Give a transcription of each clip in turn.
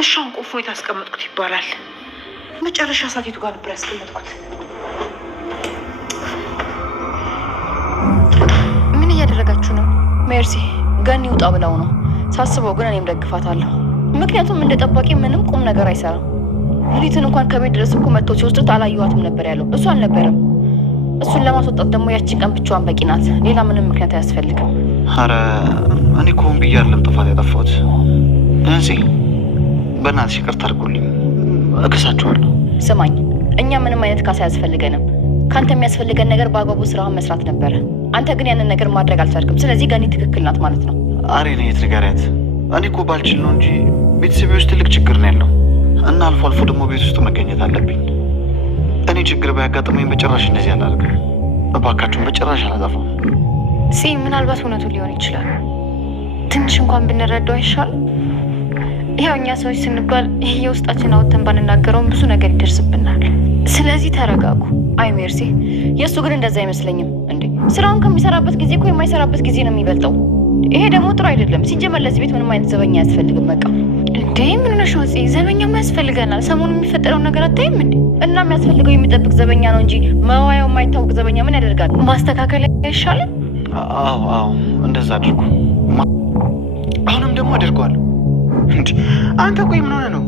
እሻውን ቆፎ የታስቀመጥኩት ይባላል። መጨረሻ ሳቲቱ ጋር ነበር ያስቀመጥኩት። ምን እያደረጋችሁ ነው? ሜርሲ ገኒ ውጣ ብላው ነው ሳስበው፣ ግን እኔም ደግፋታለሁ። ምክንያቱም እንደ ጠባቂ ምንም ቁም ነገር አይሰራም። ሉሊትን እንኳን ከቤት ድረስ እኮ መጥቶ ሲወስዱት አላየኋትም ነበር ያለው። እሱ አልነበረም። እሱን ለማስወጣት ደግሞ ያቺን ቀን ብቻዋን በቂ ናት። ሌላ ምንም ምክንያት አያስፈልግም። አረ እኔ እኮ ሆን ብዬ አይደለም ጥፋት ያጠፋሁት። እንሲ በእናትሽ ይቅርታ አድርጉልኝ፣ እክሳችኋለሁ። ስማኝ፣ እኛ ምንም አይነት ካሳ አያስፈልገንም። ከአንተ የሚያስፈልገን ነገር በአግባቡ ስራውን መስራት ነበረ። አንተ ግን ያንን ነገር ማድረግ አልቻልክም። ስለዚህ ገኒ ትክክል ናት ማለት ነው። አሬ ነው የትንገሪያት። እኔ እኮ ባልችል ነው እንጂ ቤተሰቤ ውስጥ ትልቅ ችግር ነው ያለው እና አልፎ አልፎ ደግሞ ቤት ውስጥ መገኘት አለብኝ። እኔ ችግር ባያጋጥመኝ በጭራሽ እንደዚህ አላደርግም። እባካችሁን በጭራሽ አላጠፋም። ምናልባት እውነቱ ሊሆን ይችላል። ትንሽ እንኳን ብንረዳው አይሻልም? ያው እኛ ሰዎች ስንባል ይህ የውስጣችን አውጥተን ባንናገረውም ብዙ ነገር ይደርስብናል። ስለዚህ ተረጋጉ። አይ ሜርሲ፣ የእሱ ግን እንደዛ አይመስለኝም። እንዴ ስራውን ከሚሰራበት ጊዜ እኮ የማይሰራበት ጊዜ ነው የሚበልጠው። ይሄ ደግሞ ጥሩ አይደለም። ሲጀመር ለዚህ ቤት ምንም አይነት ዘበኛ አያስፈልግም። በቃ እንዴ ምን ሆነሽ ነው? ዘበኛማ ያስፈልገናል። ሰሞኑን የሚፈጠረውን ነገር አታይም እንዴ? እና የሚያስፈልገው የሚጠብቅ ዘበኛ ነው እንጂ መዋያው የማይታወቅ ዘበኛ ምን ያደርጋል? ማስተካከል አይሻልም? አዎ እንደዛ አድርጉ። አሁንም ደግሞ አድርገዋለሁ። እንዴ አንተ ቆይ ምን ሆነ ነው?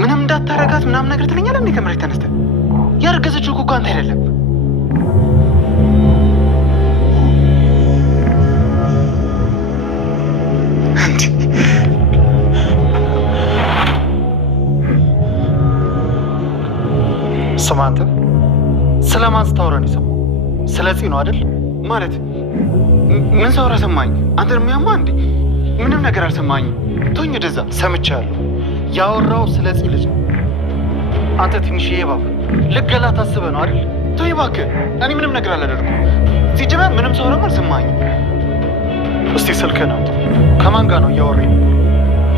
ምንም እንዳታረጋት ምናምን ነገር ትለኛለህ እንዴ? ከመሬት ተነስተህ ያረገዘችው እኮ አንተ አይደለም። ስማ አንተ ስለማን ስታወራ ነው የሰማው? ስለ ፂ ነው አይደል? ማለት ምን ሳወራ ሰማኝ? አንተን የሚያማ እንዴ? ምንም ነገር አልሰማኝም። ቶኝ ወደዛ ሰምቻለሁ። ያወራው ስለ ፂ ልጅ ነው። አንተ ትንሽ የባብ ልገላ ታስበህ ነው አይደል? ቶኝ እባክህ፣ እኔ ምንም ነገር አላደረኩም። ሲጀመር ምንም ሳወራም አልሰማኝም። እስቲ ስልክህን አምጣ። ከማን ጋር ነው እያወራኝ?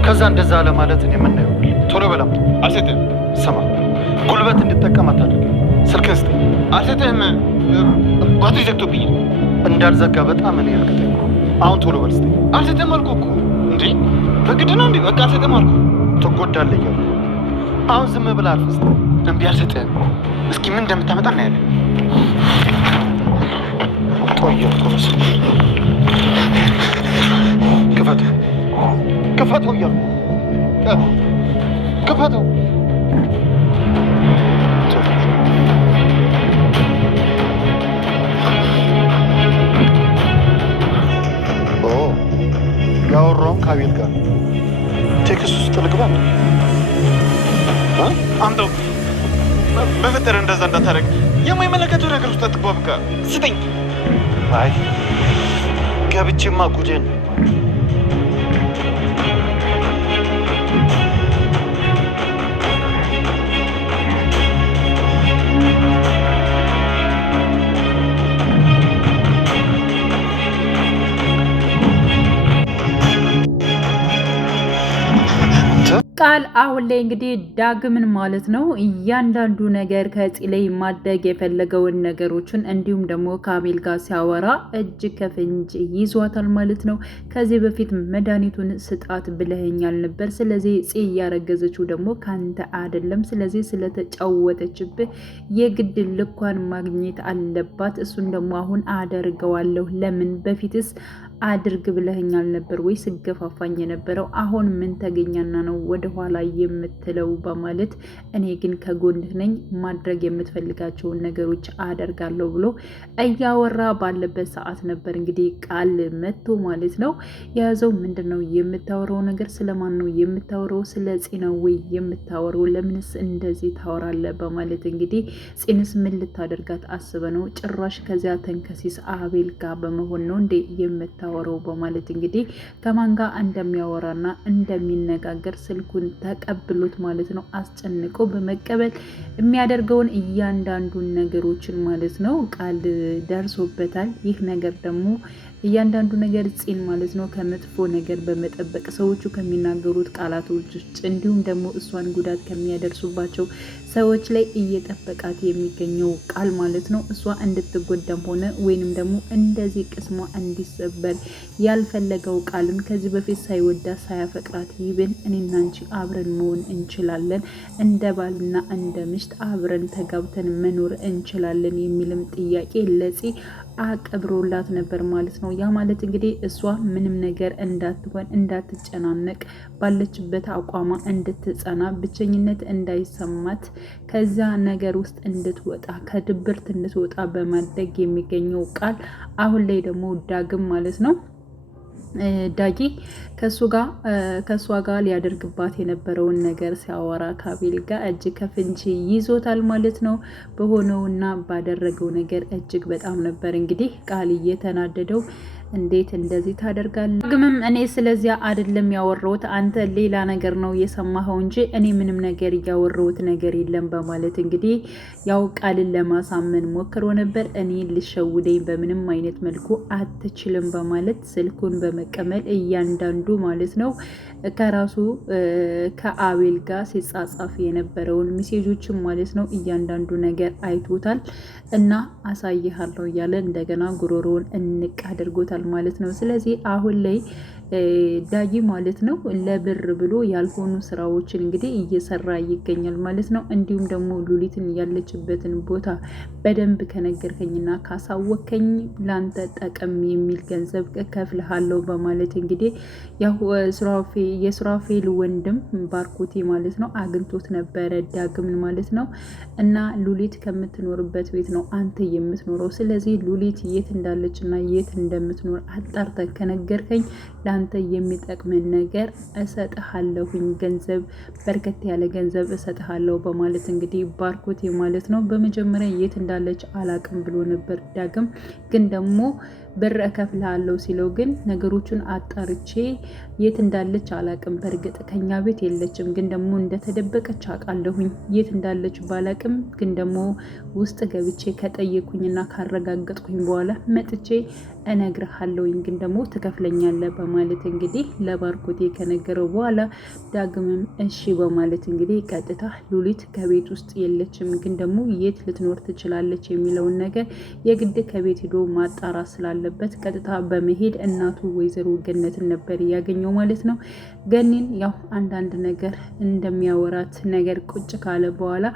ከዛ እንደዛ ለማለት እኔ የምናየው ቶሎ በላም። አልሰጥህም። ስማ ጉልበት እንድጠቀም አታድርግ። ስልክህን ስጠኝ። አልሰጥህም። ባትሪ ዘግቶብኝ እንዳልዘጋ በጣም እኔ እርግጠኛ። አሁን ቶሎ በል ስጠኝ። አልሰጥህም አልኩህ እኮ እንዴ! በግድ ነው እንዴ? በቃ አልሰጥህም አልኩህ። ትጎዳለህ እያልኩ አሁን ዝም ብለህ አልፈህ ስጠኝ። እምቢ አልሰጥህም። እስኪ ምን እንደምታመጣ እናያለን። ቆየሁ እኮ መሰለኝ። ክፈተው ክፈተው እያልኩ ክፈተው። ያወራውን ከአቤል ጋር ቴክስት ውስጥ ልግባ። አምጠው በፈጠረ እንደዛ እንዳታደርግ። የማይመለከተው ነገር ውስጥ አትግባ። በቃ ስጠኝ። አይ ገብቼማ ጉዴን ቃል አሁን ላይ እንግዲህ ዳግምን ማለት ነው እያንዳንዱ ነገር ከፂ ላይ ማድረግ የፈለገውን ነገሮችን እንዲሁም ደግሞ ከአቤል ጋር ሲያወራ እጅ ከፍንጅ ይዟታል ማለት ነው። ከዚህ በፊት መድኃኒቱን ስጣት ብለኸኛል ነበር። ስለዚህ ፂ እያረገዘችው ደግሞ ካንተ አይደለም። ስለዚህ ስለተጫወተችብህ የግድ ልኳን ማግኘት አለባት። እሱን ደግሞ አሁን አደርገዋለሁ። ለምን በፊትስ አድርግ ብለኸኛል ነበር ወይ ስገፋፋኝ የነበረው? አሁን ምን ተገኛና ነው ወደ ኋላ የምትለው? በማለት እኔ ግን ከጎንህ ነኝ፣ ማድረግ የምትፈልጋቸውን ነገሮች አደርጋለሁ ብሎ እያወራ ባለበት ሰዓት ነበር እንግዲህ ቃል መጥቶ ማለት ነው የያዘው። ምንድን ነው የምታወራው ነገር? ስለማን ነው የምታወራው? ስለ ፂ ነው ወይ የምታወራው? ለምንስ እንደዚህ ታወራለህ? በማለት እንግዲህ ፂንስ ምን ልታደርጋት አስበ ነው? ጭራሽ ከዚያ ተንከሲስ አቤል ጋር በመሆን ነው እንዴ የምታወራው? በማለት እንግዲህ ከማን ጋር እንደሚያወራና እንደሚነጋገር ስልኩን ተቀብሎት ማለት ነው አስጨንቆ በመቀበል የሚያደርገውን እያንዳንዱን ነገሮችን ማለት ነው ቃል ደርሶበታል። ይህ ነገር ደግሞ እያንዳንዱ ነገር ፂን ማለት ነው ከመጥፎ ነገር በመጠበቅ ሰዎቹ ከሚናገሩት ቃላቶች ውስጥ እንዲሁም ደግሞ እሷን ጉዳት ከሚያደርሱባቸው ሰዎች ላይ እየጠበቃት የሚገኘው ቃል ማለት ነው። እሷ እንድትጎዳም ሆነ ወይንም ደግሞ እንደዚህ ቅስሟ እንዲሰበር ያልፈለገው ቃልም ከዚህ በፊት ሳይወዳት ሳያፈቅራት ይብን እኔና አንቺ አብረን መሆን እንችላለን፣ እንደ ባልና እንደ ምሽት አብረን ተጋብተን መኖር እንችላለን የሚልም ጥያቄ ለፂ አቀብሮላት ነበር ማለት ነው። ያ ማለት እንግዲህ እሷ ምንም ነገር እንዳትሆን እንዳትጨናነቅ፣ ባለችበት አቋሟ እንድትጸና፣ ብቸኝነት እንዳይሰማት ከዛ ነገር ውስጥ እንድትወጣ ከድብርት እንድትወጣ በማድረግ የሚገኘው ቃል አሁን ላይ ደግሞ ዳግም ማለት ነው ዳጊ ከእሷ ጋር ሊያደርግባት የነበረውን ነገር ሲያወራ ከአቤል ጋር እጅ ከፍንጅ ይዞታል ማለት ነው። በሆነውና ባደረገው ነገር እጅግ በጣም ነበር እንግዲህ ቃል እየተናደደው እንዴት እንደዚህ ታደርጋለህ? ዳግምም እኔ ስለዚያ አይደለም ያወራሁት አንተ ሌላ ነገር ነው የሰማኸው እንጂ እኔ ምንም ነገር ያወራሁት ነገር የለም በማለት እንግዲህ ያው ቃልን ለማሳመን ሞክሮ ነበር። እኔ ልሸውደኝ በምንም አይነት መልኩ አትችልም በማለት ስልኩን በመቀመል እያንዳንዱ ማለት ነው ከራሱ ከአቤል ጋር ሲጻጻፍ የነበረውን ሜሴጆችን ማለት ነው እያንዳንዱ ነገር አይቶታል እና አሳይሃለሁ እያለ እንደገና ጉሮሮውን እንቅ አድርጎታል ማለት ነው። ስለዚህ አሁን ላይ ዳጊ ማለት ነው ለብር ብሎ ያልሆኑ ስራዎችን እንግዲህ እየሰራ ይገኛል ማለት ነው። እንዲሁም ደግሞ ሉሊትን ያለችበትን ቦታ በደንብ ከነገርከኝና ካሳወከኝ ላንተ ጠቀም የሚል ገንዘብ ከፍልሃለሁ በማለት እንግዲህ ያው የሱራፌል ወንድም ባርኮቴ ማለት ነው አግኝቶት ነበረ ዳግምን ማለት ነው። እና ሉሊት ከምትኖርበት ቤት ነው አንተ የምትኖረው። ስለዚህ ሉሊት የት እንዳለች እና የት እንደምትኖር አጣርተን ከነገርከኝ ለአንተ የሚጠቅምን ነገር እሰጥሃለሁኝ፣ ገንዘብ በርከት ያለ ገንዘብ እሰጥሃለሁ በማለት እንግዲህ ባርኮቴ ማለት ነው በመጀመሪያ የት እንዳለች አላቅም ብሎ ነበር ዳግም። ግን ደግሞ ብር እከፍልሃለሁ ሲለው ግን ነገሮቹን አጣርቼ የት እንዳለች አላቅም፣ በእርግጥ ከኛ ቤት የለችም፣ ግን ደግሞ እንደተደበቀች አውቃለሁኝ። የት እንዳለች ባላቅም ግን ደግሞ ውስጥ ገብቼ ከጠየኩኝና ካረጋገጥኩኝ በኋላ መጥቼ እነግርሃለሁኝ፣ ግን ደግሞ ትከፍለኛለህ በማለት እንግዲህ ለባርኮቴ ከነገረው በኋላ ዳግምም እሺ በማለት እንግዲህ ቀጥታ ሉሊት ከቤት ውስጥ የለችም፣ ግን ደግሞ የት ልትኖር ትችላለች የሚለውን ነገር የግድ ከቤት ሄዶ ማጣራት ስላለበት ቀጥታ በመሄድ እናቱ ወይዘሮ ገነትን ነበር ያገኘው ማለት ነው። ገኒን ያው አንዳንድ ነገር እንደሚያወራት ነገር ቁጭ ካለ በኋላ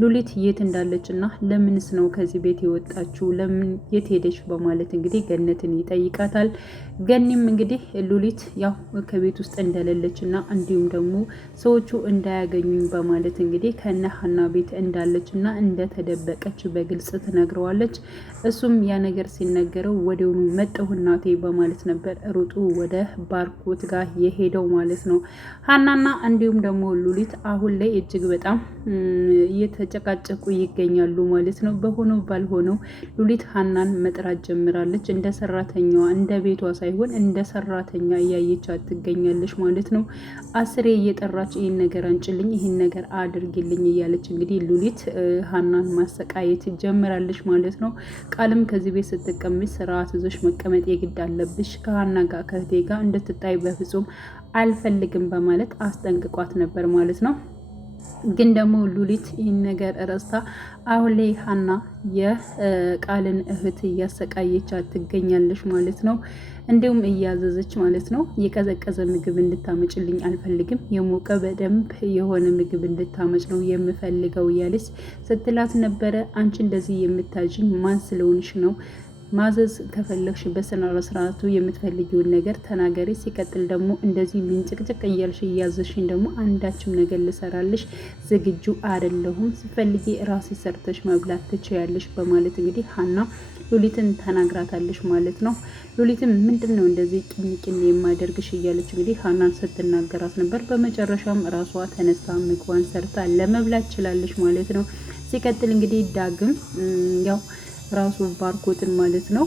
ሉሊት የት እንዳለች እና ለምንስ ነው ከዚህ ቤት የወጣችው ለምን የት ሄደች በማለት እንግዲህ ገነትን ይጠይቃታል። ገኒም እንግዲህ ሉሊት ያው ከቤት ውስጥ እንደሌለች እና እንዲሁም ደግሞ ሰዎቹ እንዳያገኙኝ በማለት እንግዲህ ከነሐና ቤት እንዳለች እና እንደተደበቀች በግልጽ ትነግረዋለች። እሱም ያ ነገር ሲነገረው ወዲያውኑ መጣሁ እናቴ በማለት ነበር ሩጡ ወደ ባርኮት ጋር የሄደው ማለት ነው። ሀናና እንዲሁም ደግሞ ሉሊት አሁን ላይ እጅግ በጣም ተጨቃጨቁ ይገኛሉ ማለት ነው። በሆነው ባልሆነው ሉሊት ሀናን መጥራት ጀምራለች። እንደ ሰራተኛዋ እንደ ቤቷ ሳይሆን እንደ ሰራተኛ እያየቻት ትገኛለች ማለት ነው። አስሬ እየጠራች ይህን ነገር አንጭልኝ፣ ይህን ነገር አድርግልኝ እያለች እንግዲህ ሉሊት ሀናን ማሰቃየት ጀምራለች ማለት ነው። ቃልም ከዚህ ቤት ስትቀመጥ ስርዓት ይዘሽ መቀመጥ የግድ አለብሽ፣ ከሀና ጋር ከእህቴ ጋር እንድትጣይ በፍጹም አልፈልግም በማለት አስጠንቅቋት ነበር ማለት ነው። ግን ደግሞ ሉሊት ይህን ነገር ረስታ አሁን ላይ ሀና የቃልን እህት እያሰቃየቻት ትገኛለች ማለት ነው። እንዲሁም እያዘዘች ማለት ነው የቀዘቀዘ ምግብ እንድታመጭልኝ አልፈልግም፣ የሞቀ በደንብ የሆነ ምግብ እንድታመጭ ነው የምፈልገው እያለች ስትላት ነበረ። አንቺ እንደዚህ የምታዥኝ ማን ስለሆንሽ ነው? ማዘዝ ከፈለግሽ በስነ ስርዓቱ የምትፈልጊውን ነገር ተናገሪ። ሲቀጥል ደግሞ እንደዚህ ምንጭቅጭቅ እያልሽ እያዘሽኝ ደግሞ አንዳችም ነገር ልሰራልሽ ዝግጁ አይደለሁም። ስፈልጊ ራሴ ሰርተሽ መብላት ትችያለሽ በማለት እንግዲህ ሀና ሉሊትን ተናግራታለች ማለት ነው። ሉሊትም ምንድን ነው እንደዚህ ቅኝቅኝ የማደርግሽ እያለች እንግዲህ ሀናን ስትናገራት ነበር። በመጨረሻም ራሷ ተነስታ ምግቧን ሰርታ ለመብላት ችላለች ማለት ነው። ሲቀጥል እንግዲህ ዳግም ያው ራሱ ባርኮትን ማለት ነው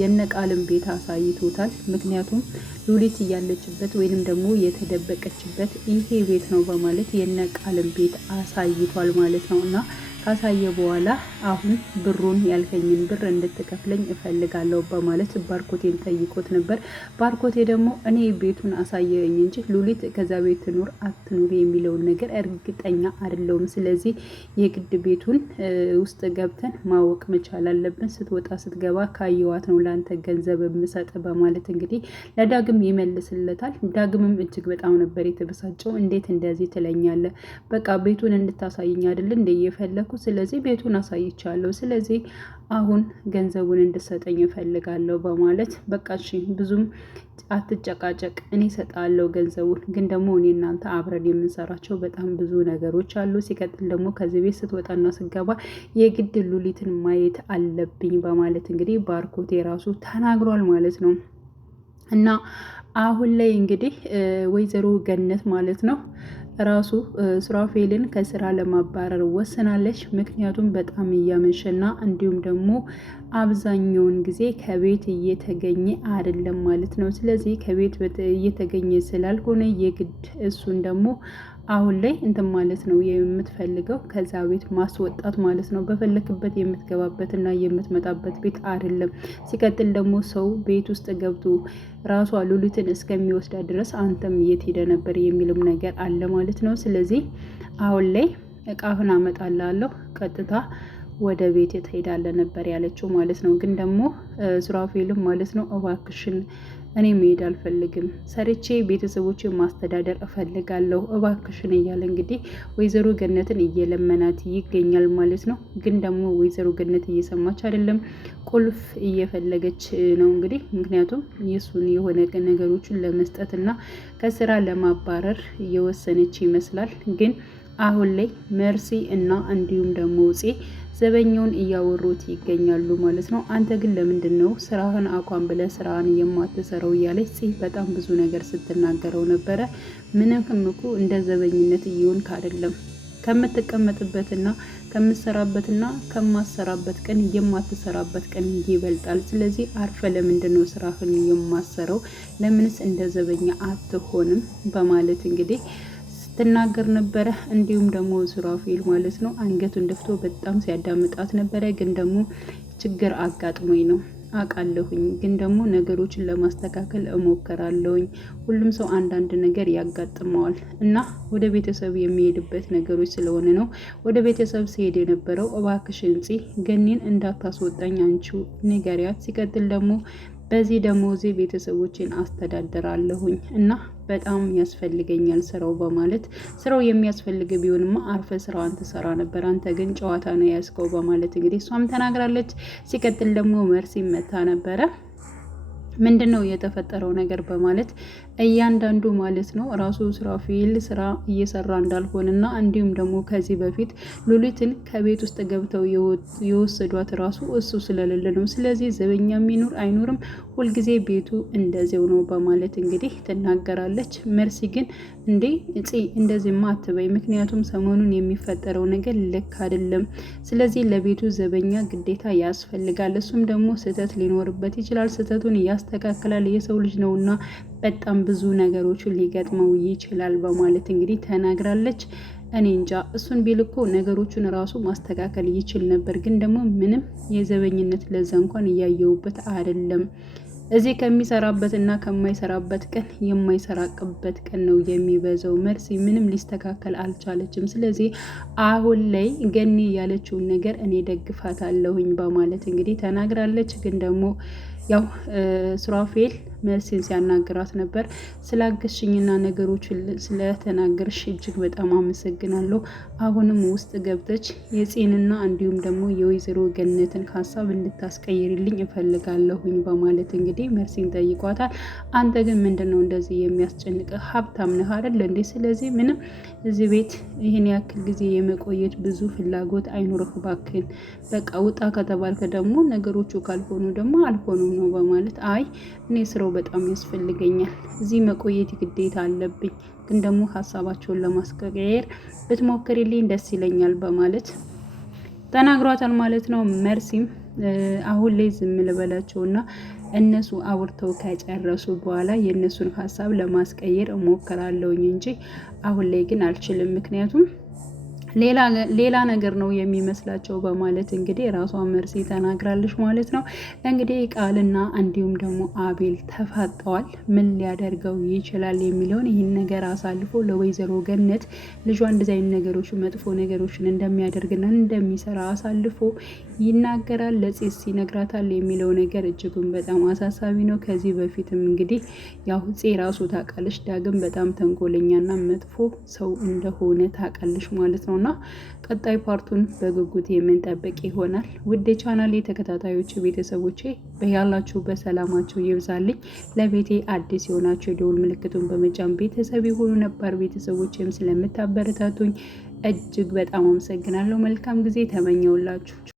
የነቃልን ቤት አሳይቶታል። ምክንያቱም ሉሊት እያለችበት ወይንም ደግሞ የተደበቀችበት ይሄ ቤት ነው በማለት የነ ቃልም ቤት አሳይቷል ማለት ነው። እና ካሳየ በኋላ አሁን ብሩን ያልከኝን ብር እንድትከፍለኝ እፈልጋለሁ በማለት ባርኮቴን ጠይቆት ነበር። ባርኮቴ ደግሞ እኔ ቤቱን አሳየኝ እንጂ ሉሊት ከዛ ቤት ትኑር አትኑር የሚለውን ነገር እርግጠኛ አይደለሁም። ስለዚህ የግድ ቤቱን ውስጥ ገብተን ማወቅ መቻል አለብን። ስትወጣ ስትገባ ካየዋት ነው ለአንተ ገንዘብ የምሰጥ በማለት እንግዲህ ለዳግም ይመልስለታል። ዳግምም እጅግ በጣም ነበር የተበሳጨው። እንዴት እንደዚህ ትለኛለህ? በቃ ቤቱን እንድታሳይኝ አይደል እንደ የፈለኩ ስለዚህ ቤቱን አሳይቻለሁ። ስለዚህ አሁን ገንዘቡን እንድሰጠኝ እፈልጋለሁ በማለት በቃ እሺ ብዙም አትጨቃጨቅ፣ እኔ እሰጣለሁ ገንዘቡን። ግን ደግሞ እኔ እናንተ አብረን የምንሰራቸው በጣም ብዙ ነገሮች አሉ። ሲቀጥል ደግሞ ከዚህ ቤት ስትወጣና ስትገባ የግድ ሉሊትን ማየት አለብኝ በማለት እንግዲህ ባርኮቴ ራሱ ተናግሯል ማለት ነው። እና አሁን ላይ እንግዲህ ወይዘሮ ገነት ማለት ነው ራሱ ሱራፌልን ከስራ ለማባረር ወስናለች። ምክንያቱም በጣም እያመሸና እንዲሁም ደግሞ አብዛኛውን ጊዜ ከቤት እየተገኘ አይደለም ማለት ነው። ስለዚህ ከቤት እየተገኘ ስላልሆነ የግድ እሱን ደግሞ አሁን ላይ እንትን ማለት ነው የምትፈልገው ከዛ ቤት ማስወጣት ማለት ነው። በፈለክበት የምትገባበትና የምትመጣበት ቤት አይደለም። ሲቀጥል ደግሞ ሰው ቤት ውስጥ ገብቶ ራሷ ሉሊትን እስከሚወስዳ ድረስ አንተም የት ሄደ ነበር የሚልም ነገር አለ ማለት ነው። ስለዚህ አሁን ላይ እቃህን አመጣላለሁ ቀጥታ ወደ ቤት ትሄዳለህ ነበር ያለችው ማለት ነው። ግን ደግሞ ሱራፌልም ማለት ነው እባክሽን እኔ መሄድ አልፈልግም፣ ሰርቼ ቤተሰቦችን ማስተዳደር እፈልጋለሁ እባክሽን እያለ እንግዲህ ወይዘሮ ገነትን እየለመናት ይገኛል ማለት ነው። ግን ደግሞ ወይዘሮ ገነት እየሰማች አይደለም፣ ቁልፍ እየፈለገች ነው እንግዲህ። ምክንያቱም የእሱን የሆነ ነገሮችን ለመስጠትና ከስራ ለማባረር እየወሰነች ይመስላል። ግን አሁን ላይ መርሲ እና እንዲሁም ደግሞ ውፄ ዘበኛውን እያወሩት ይገኛሉ ማለት ነው። አንተ ግን ለምንድን ነው ስራህን አቋም ብለህ ስራህን የማትሰራው እያለች በጣም ብዙ ነገር ስትናገረው ነበረ። ምንም እኮ እንደ ዘበኝነት እየሆንክ አይደለም፣ ከምትቀመጥበትና ከምትሰራበትና ከማሰራበት ቀን የማትሰራበት ቀን ይበልጣል። ስለዚህ አርፈ ለምንድን ነው ስራህን የማሰረው? ለምንስ እንደ ዘበኛ አትሆንም? በማለት እንግዲህ ትናገር ነበረ። እንዲሁም ደግሞ ሱራፌል ማለት ነው አንገቱን ደፍቶ በጣም ሲያዳምጣት ነበረ። ግን ደግሞ ችግር አጋጥሞኝ ነው አውቃለሁኝ፣ ግን ደግሞ ነገሮችን ለማስተካከል እሞክራለሁኝ። ሁሉም ሰው አንዳንድ ነገር ያጋጥመዋል እና ወደ ቤተሰብ የሚሄድበት ነገሮች ስለሆነ ነው ወደ ቤተሰብ ሲሄድ የነበረው። እባክሽን ጽ ገኒን እንዳታስወጣኝ አንቺው ንገሪያት። ሲቀጥል ደግሞ በዚህ ደሞዜ ቤተሰቦችን አስተዳደራለሁኝ እና በጣም ያስፈልገኛል ስራው በማለት ስራው የሚያስፈልግ ቢሆንማ አርፈ ስራዋን ትሰራ ነበር፣ አንተ ግን ጨዋታ ነው ያዝከው በማለት እንግዲህ እሷም ተናግራለች። ሲቀጥል ደግሞ መርሲ መታ ነበረ። ምንድን ነው የተፈጠረው ነገር በማለት እያንዳንዱ ማለት ነው ራሱ ሱራፌል ስራ እየሰራ እንዳልሆነና እንዲሁም ደግሞ ከዚህ በፊት ሉሊትን ከቤት ውስጥ ገብተው የወሰዷት ራሱ እሱ ስለሌለ ነው። ስለዚህ ዘበኛ የሚኖር አይኖርም ሁልጊዜ ቤቱ እንደዚው ነው በማለት እንግዲህ ትናገራለች። መርሲ ግን እንዴ እጪ እንደዚህማ አትበይ፣ ምክንያቱም ሰሞኑን የሚፈጠረው ነገር ልክ አይደለም። ስለዚህ ለቤቱ ዘበኛ ግዴታ ያስፈልጋል። እሱም ደግሞ ስህተት ሊኖርበት ይችላል፣ ስህተቱን ያስተካክላል። የሰው ልጅ ነውና በጣም ብዙ ነገሮችን ሊገጥመው ይችላል በማለት እንግዲህ ተናግራለች። እኔ እንጃ እሱን ቢል እኮ ነገሮችን ራሱ ማስተካከል ይችል ነበር። ግን ደግሞ ምንም የዘበኝነት ለዛ እንኳን እያየውበት አይደለም። እዚህ ከሚሰራበት እና ከማይሰራበት ቀን የማይሰራቅበት ቀን ነው የሚበዛው። መርሲ ምንም ሊስተካከል አልቻለችም። ስለዚህ አሁን ላይ ገኒ ያለችውን ነገር እኔ ደግፋታለሁኝ በማለት እንግዲህ ተናግራለች። ግን ደግሞ ያው ሱራፌል መርሲን ሲያናግራት ነበር። ስላገሽኝና ነገሮችን ስለተናገርሽ እጅግ በጣም አመሰግናለሁ። አሁንም ውስጥ ገብተች የጽንና እንዲሁም ደግሞ የወይዘሮ ገነትን ሀሳብ እንድታስቀይርልኝ እፈልጋለሁኝ በማለት እንግዲህ መርሲን ጠይቋታል። አንተ ግን ምንድነው እንደዚህ የሚያስጨንቅ? ሀብታም ነህ አይደል እንዴ? ስለዚህ ምንም እዚህ ቤት ይህን ያክል ጊዜ የመቆየት ብዙ ፍላጎት አይኖርህ ባክን። በቃ ውጣ ከተባልከ ደግሞ ነገሮቹ ካልሆኑ ደግሞ አልሆኑም ነው በማለት አይ እኔ ስራው በጣም ያስፈልገኛል፣ እዚህ መቆየት ግዴታ አለብኝ፣ ግን ደግሞ ሀሳባቸውን ለማስቀየር ብትሞክሪልኝ ደስ ይለኛል በማለት ተናግሯታል ማለት ነው። መርሲም አሁን ላይ ዝም ልበላቸውና እነሱ አውርተው ከጨረሱ በኋላ የእነሱን ሀሳብ ለማስቀየር እሞክራለሁኝ እንጂ አሁን ላይ ግን አልችልም። ምክንያቱም ሌላ ነገር ነው የሚመስላቸው በማለት እንግዲህ ራሷ መርሲ ተናግራለች ማለት ነው። እንግዲህ ቃልና እንዲሁም ደግሞ አቤል ተፋጠዋል። ምን ሊያደርገው ይችላል የሚለውን ይህን ነገር አሳልፎ ለወይዘሮ ገነት ልጇ እንደዚህ አይነት ነገሮች መጥፎ ነገሮችን እንደሚያደርግና እንደሚሰራ አሳልፎ ይናገራል። ለጽስ ይነግራታል የሚለው ነገር እጅጉን በጣም አሳሳቢ ነው። ከዚህ በፊትም እንግዲህ ያው ጽ ራሱ ታውቃለች ዳግም በጣም ተንኮለኛና መጥፎ ሰው እንደሆነ ታውቃለች ማለት ነው። እና ቀጣይ ፓርቱን በጉጉት የምንጠብቅ ይሆናል። ውድ ቻናሌ ተከታታዮች ቤተሰቦቼ በያላችሁ በሰላማችሁ ይብዛልኝ። ለቤቴ አዲስ የሆናችሁ የደውል ምልክቱን በመጫን ቤተሰብ የሆኑ ነባር ቤተሰቦችም ስለምታበረታቱኝ እጅግ በጣም አመሰግናለሁ። መልካም ጊዜ ተመኘውላችሁ።